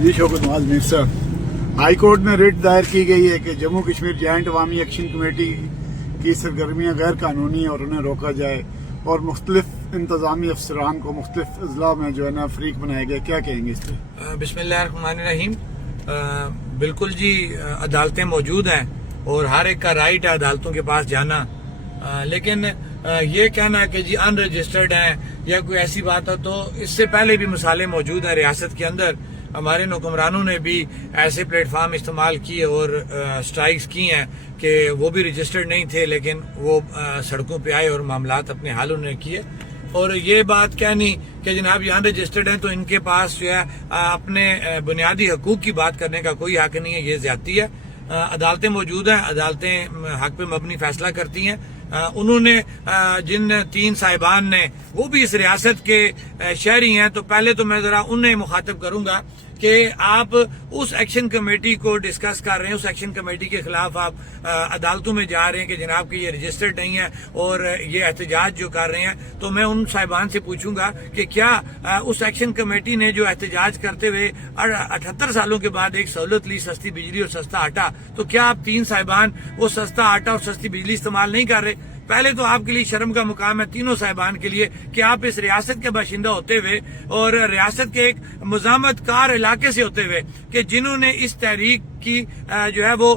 जी शौकत नवाज मीर साहब, high court में writ दायर की गई है कि जम्मू कश्मीर जॉइंट अवामी एक्शन कमेटी की सरगर्मियाँ गैर कानूनी और उन्हें रोका जाए और मुख्तलिफ इंतजामी अफसरान को मुख्तलिफ अजला में जो है ना फरीक बनाए गए। क्या कहेंगे इस पर? बिस्मिल्लाहिर्रहमानिर्रहीम। बिल्कुल जी, अदालतें मौजूद हैं और हर एक का राइट है अदालतों के पास जाना, लेकिन ये कहना कि जी अनरजिस्टर्ड हैं या कोई ऐसी बात है, तो इससे पहले भी मिसालें मौजूद हैं रियासत के अंदर। हमारे हुक्मरानों ने भी ऐसे प्लेटफार्म इस्तेमाल किए और स्ट्राइक्स की हैं कि वो भी रजिस्टर्ड नहीं थे, लेकिन वो सड़कों पे आए और मामलात अपने हाल उन्होंने किए। और ये बात कहनी कि जनाब यहाँ रजिस्टर्ड हैं तो इनके पास जो है अपने बुनियादी हकूक की बात करने का कोई हक नहीं है, ये ज्यादती है। अदालतें मौजूद हैं, अदालतें हक पे मबनी फैसला करती हैं। उन्होंने जिन तीन साहिबान ने, वो भी इस रियासत के शहरी हैं, तो पहले तो मैं जरा उन्हें मुखातब करूंगा कि आप उस एक्शन कमेटी को डिस्कस कर रहे हैं, उस एक्शन कमेटी के खिलाफ आप अदालतों में जा रहे हैं कि जनाब कि ये रजिस्टर्ड नहीं है और ये एहतजाज जो कर रहे हैं। तो मैं उन साहिबान से पूछूंगा कि क्या उस एक्शन कमेटी ने जो एहतजाज करते हुए 78 सालों के बाद एक सहूलत ली, सस्ती बिजली और सस्ता आटा, तो क्या आप तीन साहिबान वो सस्ता आटा और सस्ती बिजली इस्तेमाल नहीं कर रहे? पहले तो आपके लिए शर्म का मुकाम है तीनों साहिबान के लिए कि आप इस रियासत के बाशिंदा होते हुए और रियासत के एक मुजामत कार इलाके से होते हुए कि जिन्होंने इस तहरीक की जो है वो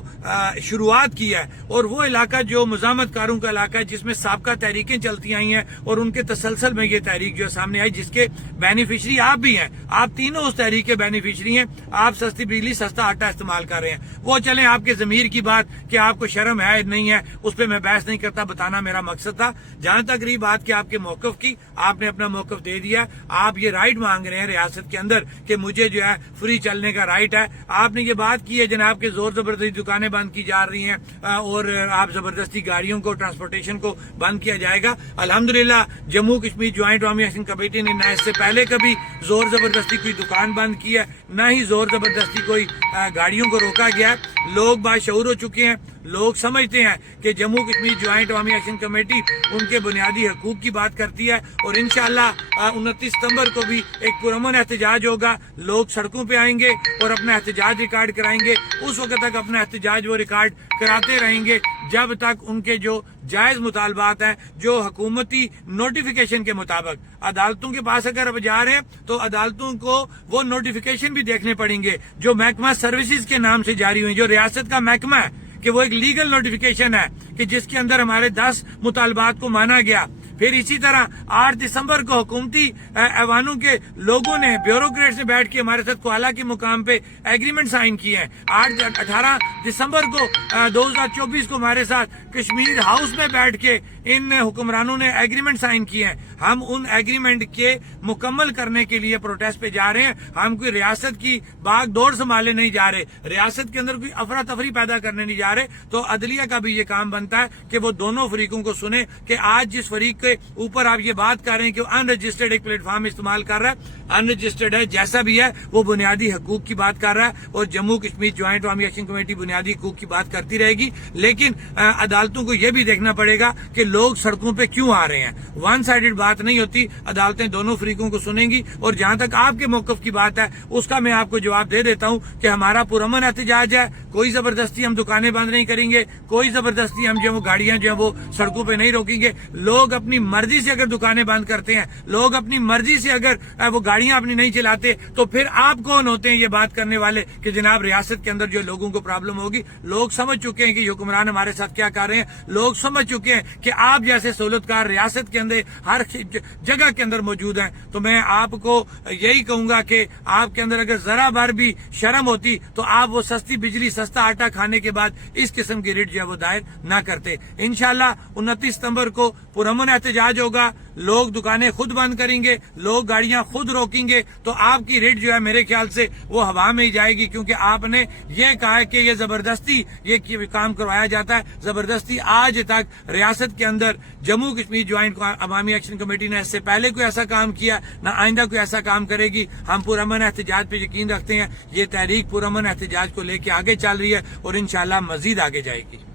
शुरुआत की है, और वो इलाका जो मुजामत कारों का इलाका है जिसमें साबका तहरीकें चलती आई हैं और उनके तसलसल में ये तहरीक जो सामने आई, जिसके बेनिफिशरी आप भी हैं, आप तीनों उस तहरीक के बेनिफिशरी हैं। आप सस्ती बिजली सस्ता आटा इस्तेमाल कर रहे हैं। वो चलें आपके जमीर की बात कि आपको शर्म है नहीं है, उस पर मैं बहस नहीं करता, बताना मेरा मकसद था। जहां तक रही बात कि आपके मौकफ की, आपने अपना मौकफ दे दिया। आप ये राइट मांग रहे हैं रियासत के अंदर कि मुझे जो है फ्री चलने का राइट है। आपने ये बात की है जनाब के जोर जबरदस्ती दुकानें बंद की जा रही हैं और आप जबरदस्ती गाड़ियों को, ट्रांसपोर्टेशन को बंद किया जाएगा। अल्हम्दुलिल्लाह जम्मू कश्मीर ज्वाइंट अवामी एक्शन कमेटी ने न इससे पहले कभी जोर जबरदस्ती कोई दुकान बंद की है, न ही जोर जबरदस्ती कोई गाड़ियों को रोका गया है। लोग बाशऊर हो चुके हैं, लोग समझते हैं कि जम्मू कश्मीर ज्वाइंट अवामी एक्शन कमेटी उनके बुनियादी हकूक की बात करती है। और इंशाअल्लाह 29 सितंबर को भी एक पुरअमन एहतजाज होगा। लोग सड़कों पे आएंगे और अपना एहतजाज रिकॉर्ड कराएंगे। उस वक्त तक अपना एहतजाज वो रिकॉर्ड कराते रहेंगे जब तक उनके जो जायज मुतालबात हैं, जो हुकूमती नोटिफिकेशन के मुताबिक अदालतों के पास अगर अब जा रहे हैं तो अदालतों को वो नोटिफिकेशन भी देखने पड़ेंगे जो महकमा सर्विसेज के नाम से जारी हुई, जो रियासत का महकमा है, कि वो एक लीगल नोटिफिकेशन है कि जिसके अंदर हमारे 10 मुतालबात को माना गया। फिर इसी तरह 8 दिसंबर को हुकूमती ऐवानों के लोगों ने, ब्यूरोक्रेट्स ने बैठ के हमारे साथ कोहाला के मुकाम पे एग्रीमेंट साइन किए हैं। 18 दिसंबर को 2024 को हमारे साथ कश्मीर हाउस में बैठ के इन हुक्मरानों ने एग्रीमेंट साइन किए हैं। हम उन एग्रीमेंट के मुकम्मल करने के लिए प्रोटेस्ट पे जा रहे हैं। हम कोई रियासत की भाग दौड़ संभालने नहीं जा रहे, रियासत के अंदर कोई अफरा तफरी पैदा करने नहीं जा रहे। तो अदलिया का भी ये काम बनता है कि वो दोनों फरीकों को सुने कि आज जिस फरीक के ऊपर आप ये बात कर रहे हैं कि अनरजिस्टर्ड एक प्लेटफॉर्म इस्तेमाल कर रहा है, अनरजिस्टर्ड है, जैसा भी है, वो बुनियादी हकूक की बात कर रहा है और जम्मू कश्मीर ज्वाइंट अवामी एक्शन कमेटी बुनियादी हकूक की बात करती रहेगी। लेकिन अदालतों को यह भी देखना पड़ेगा कि लोग सड़कों पे क्यों आ रहे हैं। वन साइडेड बात नहीं होती, अदालतें दोनों फरीकों को सुनेंगी। और जहां तक आपके मौकफ की बात है उसका मैं आपको जवाब दे देता हूं कि हमारा पुरअमन एहतजाज है। कोई जबरदस्ती हम दुकानें बंद नहीं करेंगे, कोई जबरदस्ती हम जो गाड़ियां जो है वो सड़कों पे नहीं रोकेंगे। लोग अपनी मर्जी से अगर दुकानें बंद करते हैं, लोग अपनी मर्जी से अगर वो गाड़ियां अपनी नहीं चलाते, तो फिर आप कौन होते हैं ये बात करने वाले कि जनाब रियासत के अंदर जो लोगों को प्रॉब्लम होगी। लोग समझ चुके हैं कि हुक्मरान हमारे साथ क्या कर रहे हैं। लोग समझ चुके हैं कि आप जैसे सहूलतकार रियासत के अंदर हर जगह के अंदर मौजूद हैं। तो मैं आपको यही कहूंगा कि आपके अंदर अगर जरा बार भी शर्म होती तो आप वो सस्ती बिजली सस्ता आटा खाने के बाद इस किस्म की रिट जो है वो दायर ना करते। इंशाल्लाह 29 सितंबर को पुरअमन एहतजाज होगा। लोग दुकानें खुद बंद करेंगे, लोग गाड़ियां खुद रोकेंगे। तो आपकी रिट जो है मेरे ख्याल से वो हवा में ही जाएगी, क्योंकि आपने ये कहा है कि ये जबरदस्ती ये काम करवाया जाता है। जबरदस्ती आज तक रियासत के अंदर जम्मू कश्मीर ज्वाइंट अवामी एक्शन कमेटी ने इससे पहले कोई ऐसा काम किया, ना आइंदा कोई ऐसा काम करेगी। हम पुरअमन एहतजाज पे यकीन रखते हैं। ये तहरीक पुरअमन एहतजाज को लेकर आगे चल रही है और इंशाल्लाह मजीद आगे जाएगी।